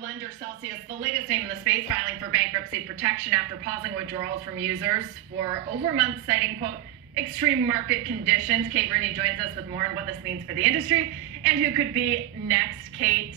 lender Celsius, the latest name in the space, filing for bankruptcy protection after pausing withdrawals from users for over a month, citing, quote, extreme market conditions. Kate Rooney joins us with more on what this means for the industry and who could be next. Kate,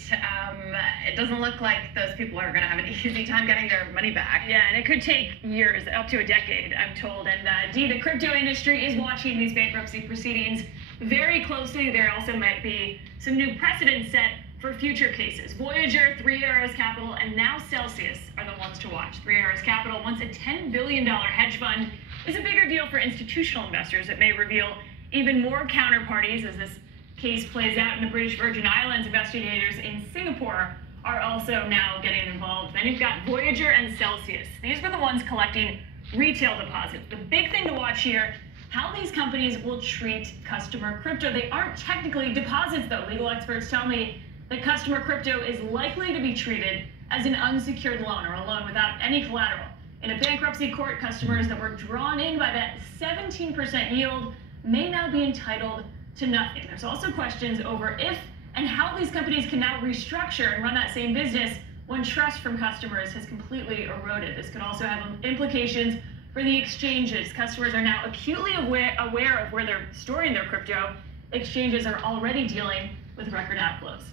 it doesn't look like those people are going to have an easy time getting their money back. Yeah, and it could take years, up to a decade, I'm told. And Dee, the crypto industry is watching these bankruptcy proceedings very closely. There also might be some new precedents set for future cases. Voyager, Three Arrows Capital, and now Celsius are the ones to watch. Three Arrows Capital, once a $10 billion hedge fund, is a bigger deal for institutional investors. It may reveal even more counterparties as this case plays out in the British Virgin Islands. Investigators in Singapore are also now getting involved. Then you've got Voyager and Celsius. These were the ones collecting retail deposits. The big thing to watch here, how these companies will treat customer crypto. They aren't technically deposits, though. Legal experts tell me that customer crypto is likely to be treated as an unsecured loan or a loan without any collateral. In a bankruptcy court, customers that were drawn in by that 17% yield may now be entitled to nothing. There's also questions over if and how these companies can now restructure and run that same business when trust from customers has completely eroded. This could also have implications for the exchanges. Customers are now acutely aware of where they're storing their crypto. Exchanges are already dealing with record outflows.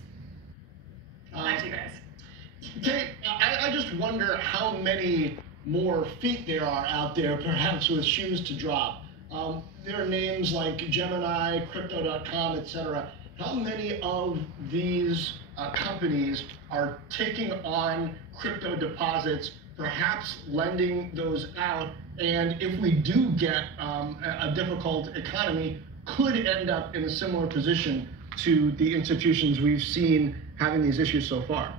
Back to you guys. Kate, I just wonder how many more feet there are out there, perhaps with shoes to drop. There are names like Gemini, Crypto.com, etc. How many of these companies are taking on crypto deposits, perhaps lending those out, and if we do get a difficult economy, could end up in a similar position to the institutions we've seen having these issues so far?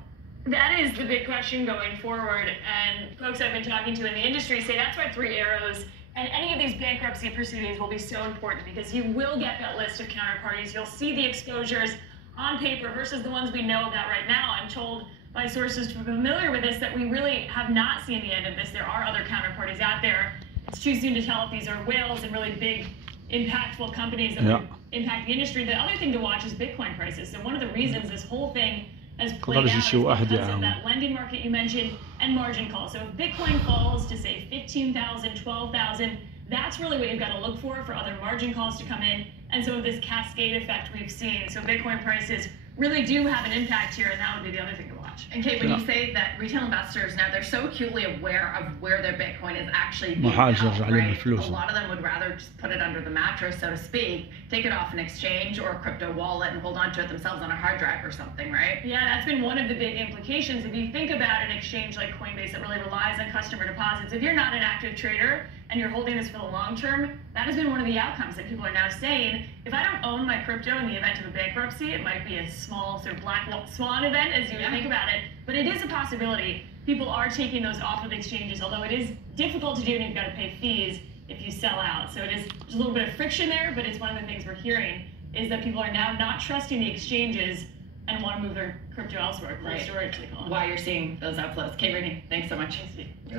That is the big question going forward, and folks I've been talking to in the industry say that's why Three Arrows and any of these bankruptcy proceedings will be so important, because you will get that list of counterparties. You'll see the exposures on paper versus the ones we know about right now. I'm told by sources familiar with this that we really have not seen the end of this. There are other counterparties out there. It's too soon to tell if these are whales and really big, impactful companies that would impact the industry. The other thing to watch is Bitcoin prices. So one of the reasons this whole thing has played out is because of that lending market you mentioned and margin calls. So if Bitcoin falls to say 15,000, 12,000, that's really what you've got to look for other margin calls to come in and some of this cascade effect we've seen. So Bitcoin prices really do have an impact here, and that would be the other thing to watch. And Kate, when you say that retail investors now, they're so acutely aware of where their Bitcoin is actually being held, right? A lot of them would rather just put it under the mattress, so to speak, take it off an exchange or a crypto wallet and hold on to it themselves on a hard drive or something, right? Yeah, that's been one of the big implications. If you think about an exchange like Coinbase that really relies on customer deposits, if you're not an active trader and you're holding this for the long term, that has been one of the outcomes that people are now saying, if I don't own my crypto in the event of a bankruptcy, it might be a small sort of black swan event as you would think about it, but it is a possibility. People are taking those off of exchanges, although it is difficult to do and you've got to pay fees if you sell out. So there's a little bit of friction there, but it's one of the things we're hearing is that people are now not trusting the exchanges and want to move their crypto elsewhere, cold storage, they call it. Why you're seeing those outflows. Kate Rooney, thanks so much. Thanks, Steve.